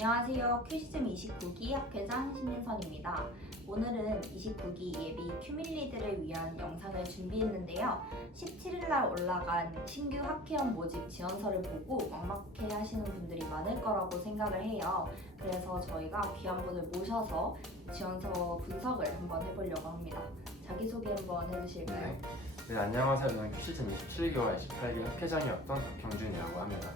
안녕하세요. 큐시즘 29기 학회장 신민선입니다. 오늘은 29기 예비 큐밀리드를 위한 영상을 준비했는데요. 17일날 올라간 신규 학회원 모집 지원서를 보고 막막해 하시는 분들이 많을 거라고 생각을 해요. 그래서 저희가 귀한 분을 모셔서 지원서 분석을 한번 해보려고 합니다. 자기소개 한번 해주실까요? 네, 안녕하세요. 저는 큐시즌 27개와 28기 학회장이었던 박형준이라고 합니다.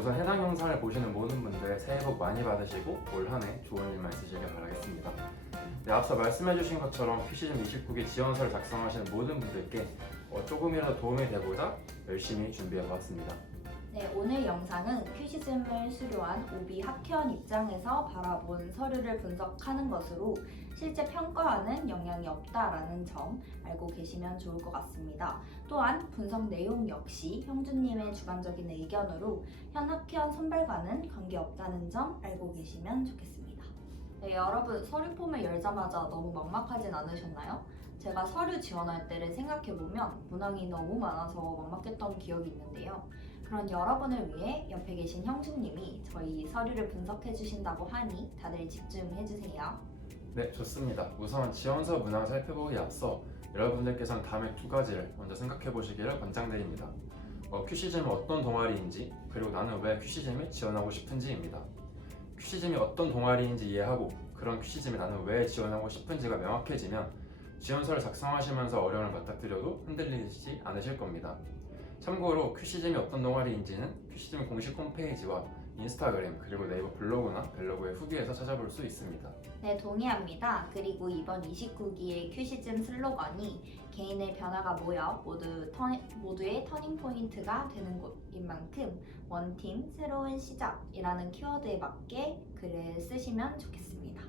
우선 해당 영상을 보시는 모든 분들 새해 복 많이 받으시고 올 한 해 좋은 일만 있으시길 바라겠습니다. 네, 앞서 말씀해주신 것처럼 큐시즌 29기 지원서를 작성하시는 모든 분들께 조금이라도 도움이 되고자 열심히 준비해봤습니다. 네, 오늘 영상은 큐시즘을 수료한 오비 학회원 입장에서 바라본 서류를 분석하는 것으로 실제 평가와는 영향이 없다라는 점 알고 계시면 좋을 것 같습니다. 또한 분석 내용 역시 형준님의 주관적인 의견으로 현 학회원 선발과는 관계없다는 점 알고 계시면 좋겠습니다. 네, 여러분 서류 폼을 열자마자 너무 막막하진 않으셨나요? 제가 서류 지원할 때를 생각해보면 문항이 너무 많아서 막막했던 기억이 있는데요. 그런 여러분을 위해 옆에 계신 형준님이 저희 서류를 분석해 주신다고 하니 다들 집중해 주세요. 네, 좋습니다. 우선 지원서 문항을 살펴보기에 앞서 여러분들께서는 다음의 두 가지를 먼저 생각해 보시기를 권장드립니다. 큐시즘이 어떤 동아리인지, 그리고 나는 왜 큐시즘에 지원하고 싶은지입니다. 큐시즘이 어떤 동아리인지 이해하고 그런 큐시즘에 나는 왜 지원하고 싶은지가 명확해지면 지원서를 작성하시면서 어려움을 맞닥뜨려도 흔들리지 않으실 겁니다. 참고로 큐시즘이 어떤 동아리인지는 큐시즘 공식 홈페이지와 인스타그램 그리고 네이버 블로그나 벨로그의 후기에서 찾아볼 수 있습니다. 네, 동의합니다. 그리고 이번 29기의 큐시즘 슬로건이 개인의 변화가 모여 모두의 터닝포인트가 되는 곳인 만큼 원팀 새로운 시작이라는 키워드에 맞게 글을 쓰시면 좋겠습니다.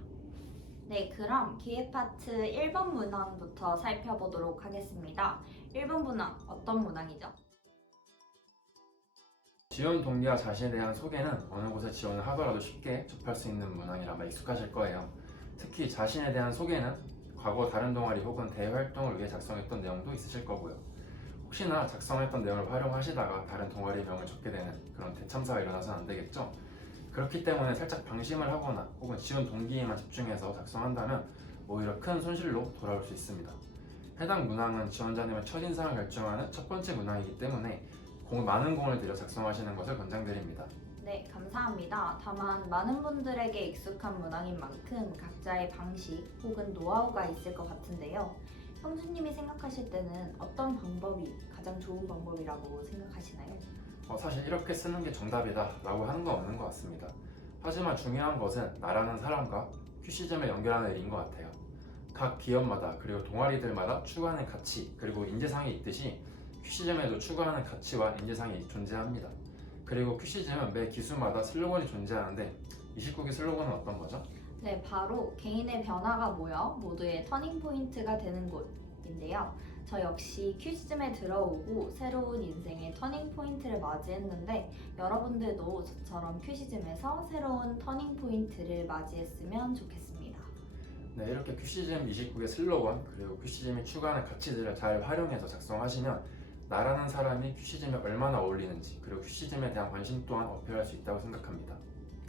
네, 그럼 기획 파트 1번 문항부터 살펴보도록 하겠습니다. 1번 문항, 어떤 문항이죠? 지원 동기와 자신에 대한 소개는 어느 곳에 지원을 하더라도 쉽게 접할 수 있는 문항이라 아마 익숙하실 거예요. 특히 자신에 대한 소개는 과거 다른 동아리 혹은 대외 활동을 위해 작성했던 내용도 있으실 거고요. 혹시나 작성했던 내용을 활용하시다가 다른 동아리 명을 적게 되는 그런 대참사가 일어나서는 안 되겠죠? 그렇기 때문에 살짝 방심을 하거나 혹은 지원 동기에만 집중해서 작성한다면 오히려 큰 손실로 돌아올 수 있습니다. 해당 문항은 지원자님의 첫인상을 결정하는 첫 번째 문항이기 때문에 많은 공을 들여 작성하시는 것을 권장드립니다. 네, 감사합니다. 다만 많은 분들에게 익숙한 문항인 만큼 각자의 방식 혹은 노하우가 있을 것 같은데요. 형수님이 생각하실 때는 어떤 방법이 가장 좋은 방법이라고 생각하시나요? 사실 이렇게 쓰는 게 정답이다 라고 하는 건 없는 것 같습니다. 하지만 중요한 것은 나라는 사람과 큐시즘을 연결하는 일인 것 같아요. 각 기업마다 그리고 동아리들마다 추구하는 가치 그리고 인재상이 있듯이 큐시즘에도 추구하는 가치와 인재상이 존재합니다. 그리고 큐시즘은 매 기수마다 슬로건이 존재하는데 29기 슬로건은 어떤 거죠? 네, 바로 개인의 변화가 모여 모두의 터닝포인트가 되는 곳인데요. 저 역시 큐시즘에 들어오고 새로운 인생의 터닝포인트를 맞이했는데 여러분들도 저처럼 큐시즘에서 새로운 터닝포인트를 맞이했으면 좋겠습니다. 네, 이렇게 큐시즘 29개 슬로건 그리고 큐시즘이 추구하는 가치들을 잘 활용해서 작성하시면 나라는 사람이 큐시즘에 얼마나 어울리는지 그리고 큐시즘에 대한 관심 또한 어필할 수 있다고 생각합니다.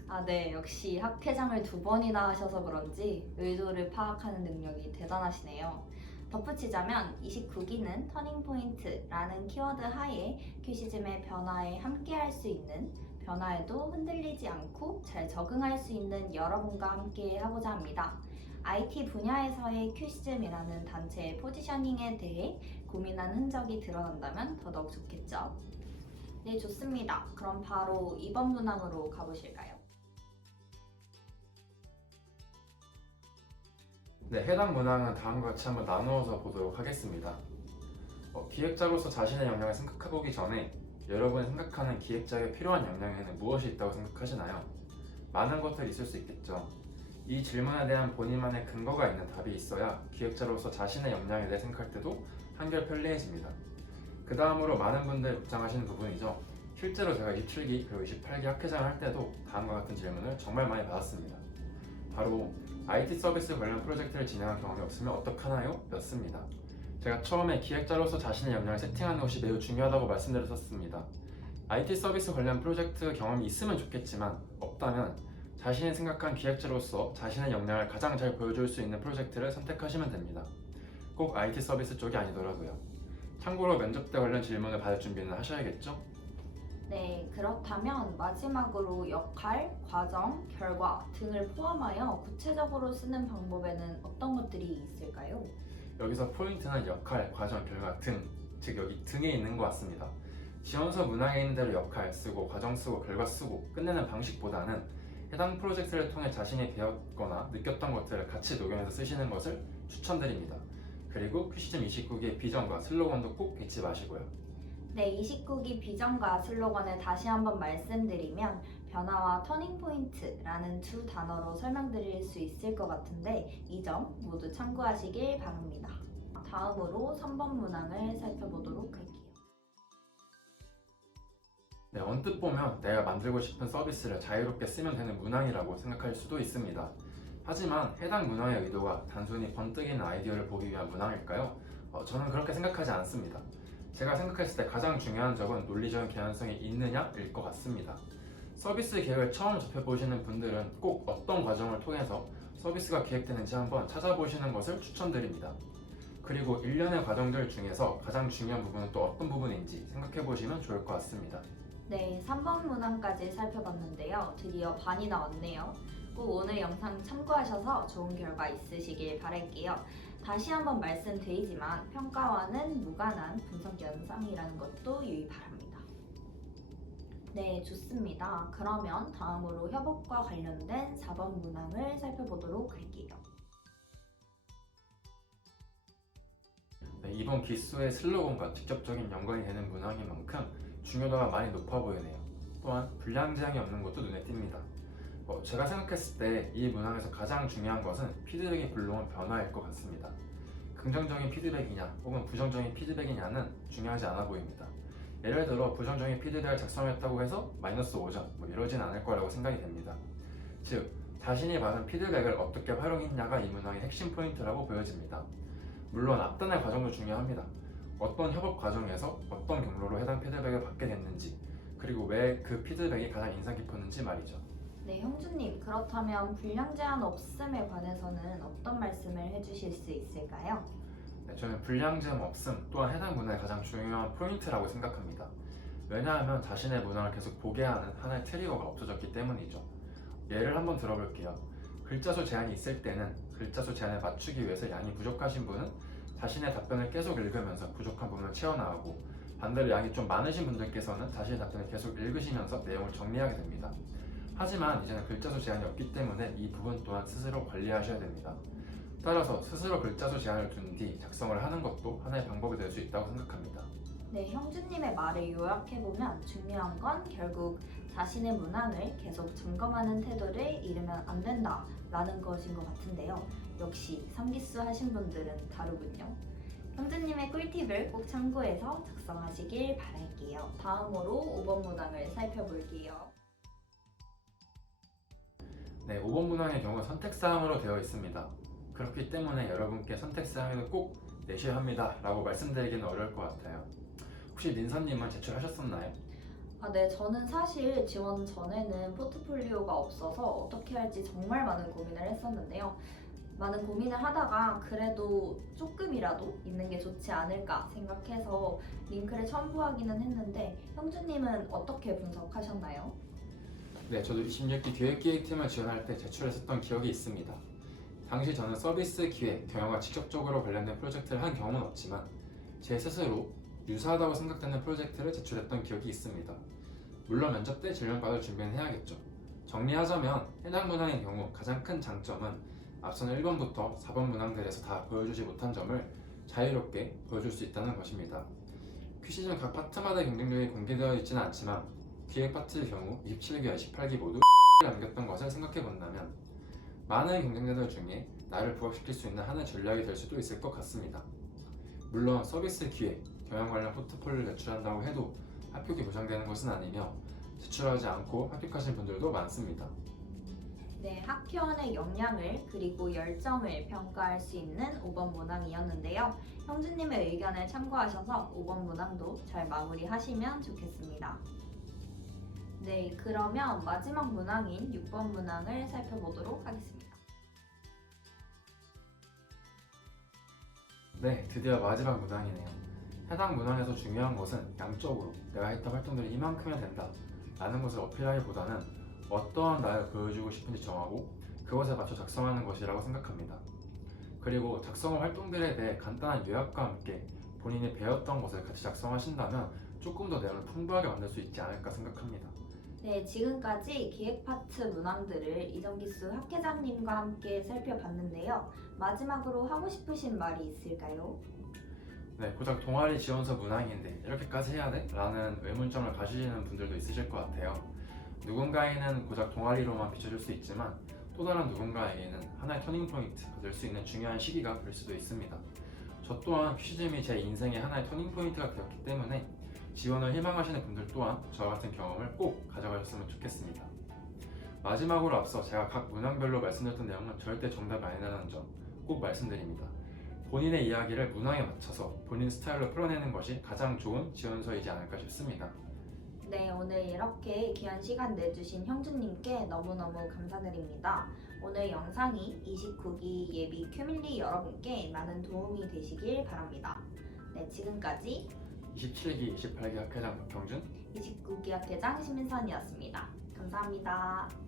아, 네. 역시 학회장을 2번이나 하셔서 그런지 의도를 파악하는 능력이 대단하시네요. 덧붙이자면 29기는 터닝포인트라는 키워드 하에 큐시즘의 변화에 함께할 수 있는, 변화에도 흔들리지 않고 잘 적응할 수 있는 여러분과 함께 하고자 합니다. IT 분야에서의 큐시즘이라는 단체의 포지셔닝에 대해 고민한 흔적이 드러난다면 더더욱 좋겠죠. 네, 좋습니다. 그럼 바로 2번 문항으로 가보실까요? 네, 해당 문항은 다음과 같이 한번 나누어서 보도록 하겠습니다. 기획자로서 자신의 역량을 생각해보기 전에 여러분이 생각하는 기획자에게 필요한 역량에는 무엇이 있다고 생각하시나요? 많은 것들이 있을 수 있겠죠. 이 질문에 대한 본인만의 근거가 있는 답이 있어야 기획자로서 자신의 역량에 대해 생각할 때도 한결 편리해집니다. 그 다음으로 많은 분들이 걱정하시는 부분이죠. 실제로 제가 27기 그리고 28기 학회장을 할 때도 다음과 같은 질문을 정말 많이 받았습니다. 바로 IT 서비스 관련 프로젝트를 진행한 경험이 없으면 어떡하나요? 였습니다. 제가 처음에 기획자로서 자신의 역량을 세팅하는 것이 매우 중요하다고 말씀드렸었습니다. IT 서비스 관련 프로젝트 경험이 있으면 좋겠지만 없다면 자신이 생각한 기획자로서 자신의 역량을 가장 잘 보여줄 수 있는 프로젝트를 선택하시면 됩니다. 꼭 IT 서비스 쪽이 아니더라도요. 참고로 면접 때 관련 질문을 받을 준비는 하셔야겠죠? 네, 그렇다면 마지막으로 역할, 과정, 결과 등을 포함하여 구체적으로 쓰는 방법에는 어떤 것들이 있을까요? 여기서 포인트는 역할, 과정, 결과 등, 즉 여기 등에 있는 것 같습니다. 지원서 문항에 있는 대로 역할 쓰고 과정 쓰고 결과 쓰고 끝내는 방식보다는 해당 프로젝트를 통해 자신이 배웠거나 느꼈던 것들을 같이 녹여내서 쓰시는 것을 추천드립니다. 그리고 퀴시즘 29기의 비전과 슬로건도 꼭 잊지 마시고요. 네, 29기 비전과 슬로건을 다시 한번 말씀드리면 변화와 터닝포인트라는 두 단어로 설명드릴 수 있을 것 같은데 이 점 모두 참고하시길 바랍니다. 다음으로 3번 문항을 살펴보도록 할게요. 네, 언뜻 보면 내가 만들고 싶은 서비스를 자유롭게 쓰면 되는 문항이라고 생각할 수도 있습니다. 하지만 해당 문항의 의도가 단순히 번뜩이는 아이디어를 보기 위한 문항일까요? 저는 그렇게 생각하지 않습니다. 제가 생각했을 때 가장 중요한 점은 논리적인 개연성이 있느냐일 것 같습니다. 서비스 계획을 처음 접해보시는 분들은 꼭 어떤 과정을 통해서 서비스가 기획되는지 한번 찾아보시는 것을 추천드립니다. 그리고 일련의 과정들 중에서 가장 중요한 부분은 또 어떤 부분인지 생각해보시면 좋을 것 같습니다. 네, 3번 문항까지 살펴봤는데요. 드디어 반이 나왔네요. 꼭 오늘 영상 참고하셔서 좋은 결과 있으시길 바랄게요. 다시 한번 말씀드리지만 평가와는 무관한 분석 현상이라는 것도 유의 바랍니다. 네, 좋습니다. 그러면 다음으로 협업과 관련된 4번 문항을 살펴보도록 할게요. 네, 이번 기수의 슬로건과 직접적인 연관이 되는 문항인 만큼 중요도가 많이 높아 보이네요. 또한 분량 제한이 없는 것도 눈에 띕니다. 제가 생각했을 때 이 문항에서 가장 중요한 것은 피드백이 불러온 변화일 것 같습니다. 긍정적인 피드백이냐 혹은 부정적인 피드백이냐는 중요하지 않아 보입니다. 예를 들어 부정적인 피드백을 작성했다고 해서 마이너스 5점 이러진 않을 거라고 생각이 됩니다. 즉 자신이 받은 피드백을 어떻게 활용했냐가 이 문항의 핵심 포인트라고 보여집니다. 물론 앞단의 과정도 중요합니다. 어떤 협업 과정에서 어떤 경로로 해당 피드백을 받게 됐는지 그리고 왜 그 피드백이 가장 인상 깊었는지 말이죠. 네, 형주님, 그렇다면 분량 제한 없음에 관해서는 어떤 말씀을 해주실 수 있을까요? 네, 저는 분량 제한 없음 또한 해당 문항의 가장 중요한 포인트라고 생각합니다. 왜냐하면 자신의 문항을 계속 보게 하는 하나의 트리거가 없어졌기 때문이죠. 예를 한번 들어볼게요. 글자 수 제한이 있을 때는 글자 수 제한에 맞추기 위해서 양이 부족하신 분은 자신의 답변을 계속 읽으면서 부족한 부분을 채워나가고 반대로 양이 좀 많으신 분들께서는 자신의 답변을 계속 읽으시면서 내용을 정리하게 됩니다. 하지만 이제는 글자 수 제한이 없기 때문에 이 부분 또한 스스로 관리하셔야 됩니다. 따라서 스스로 글자 수 제한을 둔 뒤 작성을 하는 것도 하나의 방법이 될 수 있다고 생각합니다. 네, 형주님의 말을 요약해보면 중요한 건 결국 자신의 문항을 계속 점검하는 태도를 잃으면 안 된다라는 것인 것 같은데요. 역시 3기수 하신 분들은 다르군요. 형주님의 꿀팁을 꼭 참고해서 작성하시길 바랄게요. 다음으로 5번 문항을 살펴볼게요. 네, 5번 문항의 경우 선택사항으로 되어 있습니다. 그렇기 때문에 여러분께 선택사항에는 꼭 내셔야 합니다 라고 말씀드리기는 어려울 것 같아요. 혹시 민서님은 제출하셨었나요? 네, 저는 사실 지원 전에는 포트폴리오가 없어서 어떻게 할지 정말 많은 고민을 했었는데요. 많은 고민을 하다가 그래도 조금이라도 있는 게 좋지 않을까 생각해서 링크를 첨부하기는 했는데 형주님은 어떻게 분석하셨나요? 네, 저도 26기 기획기획팀을 지원할 때 제출했었던 기억이 있습니다. 당시 저는 서비스 기획, 경영과 직접적으로 관련된 프로젝트를 한 경험은 없지만 제 스스로 유사하다고 생각되는 프로젝트를 제출했던 기억이 있습니다. 물론 면접 때 질문받을 준비는 해야겠죠. 정리하자면 해당 문항의 경우 가장 큰 장점은 앞선 1번부터 4번 문항들에서 다 보여주지 못한 점을 자유롭게 보여줄 수 있다는 것입니다. 퀴시즌 각 파트마다의 경쟁력이 공개되어 있지는 않지만 기획 파트의 경우 27기와 28기 모두 남겼던 것을 생각해 본다면 많은 경쟁자들 중에 나를 부각시킬 수 있는 하나의 전략이 될 수도 있을 것 같습니다. 물론 서비스 기획, 경영 관련 포트폴리오를 제출한다고 해도 합격이 보장되는 것은 아니며 제출하지 않고 합격하신 분들도 많습니다. 네, 학회원의 역량을 그리고 열정을 평가할 수 있는 5번 문항이었는데요. 형주님의 의견을 참고하셔서 5번 문항도 잘 마무리하시면 좋겠습니다. 네, 그러면 마지막 문항인 6번 문항을 살펴보도록 하겠습니다. 네, 드디어 마지막 문항이네요. 해당 문항에서 중요한 것은 양적으로 내가 했던 활동들이 이만큼이면 된다 라는 것을 어필하기보다는 어떠한 나를 보여주고 싶은지 정하고 그것에 맞춰 작성하는 것이라고 생각합니다. 그리고 작성한 활동들에 대해 간단한 요약과 함께 본인이 배웠던 것을 같이 작성하신다면 조금 더 내용을 풍부하게 만들 수 있지 않을까 생각합니다. 네, 지금까지 기획 파트 문항들을 이정기수 학회장님과 함께 살펴봤는데요. 마지막으로 하고 싶으신 말이 있을까요? 네, 고작 동아리 지원서 문항인데 이렇게까지 해야 돼? 라는 의문점을 가지시는 분들도 있으실 것 같아요. 누군가에게는 고작 동아리로만 비춰질 수 있지만 또 다른 누군가에게는 하나의 터닝포인트가 될 수 있는 중요한 시기가 될 수도 있습니다. 저 또한 퀴즈즘이 제 인생의 하나의 터닝포인트가 되었기 때문에 지원을 희망하시는 분들 또한 저와 같은 경험을 꼭 가져가셨으면 좋겠습니다. 마지막으로 앞서 제가 각 문항별로 말씀드렸던 내용은 절대 정답이 아니라는 점 꼭 말씀드립니다. 본인의 이야기를 문항에 맞춰서 본인 스타일로 풀어내는 것이 가장 좋은 지원서이지 않을까 싶습니다. 네, 오늘 이렇게 귀한 시간 내주신 형준님께 너무너무 감사드립니다. 오늘 영상이 29기 예비 큐밀리 여러분께 많은 도움이 되시길 바랍니다. 네, 지금까지 27기, 28기 학회장 박형준 29기 학회장 심민선이었습니다. 감사합니다.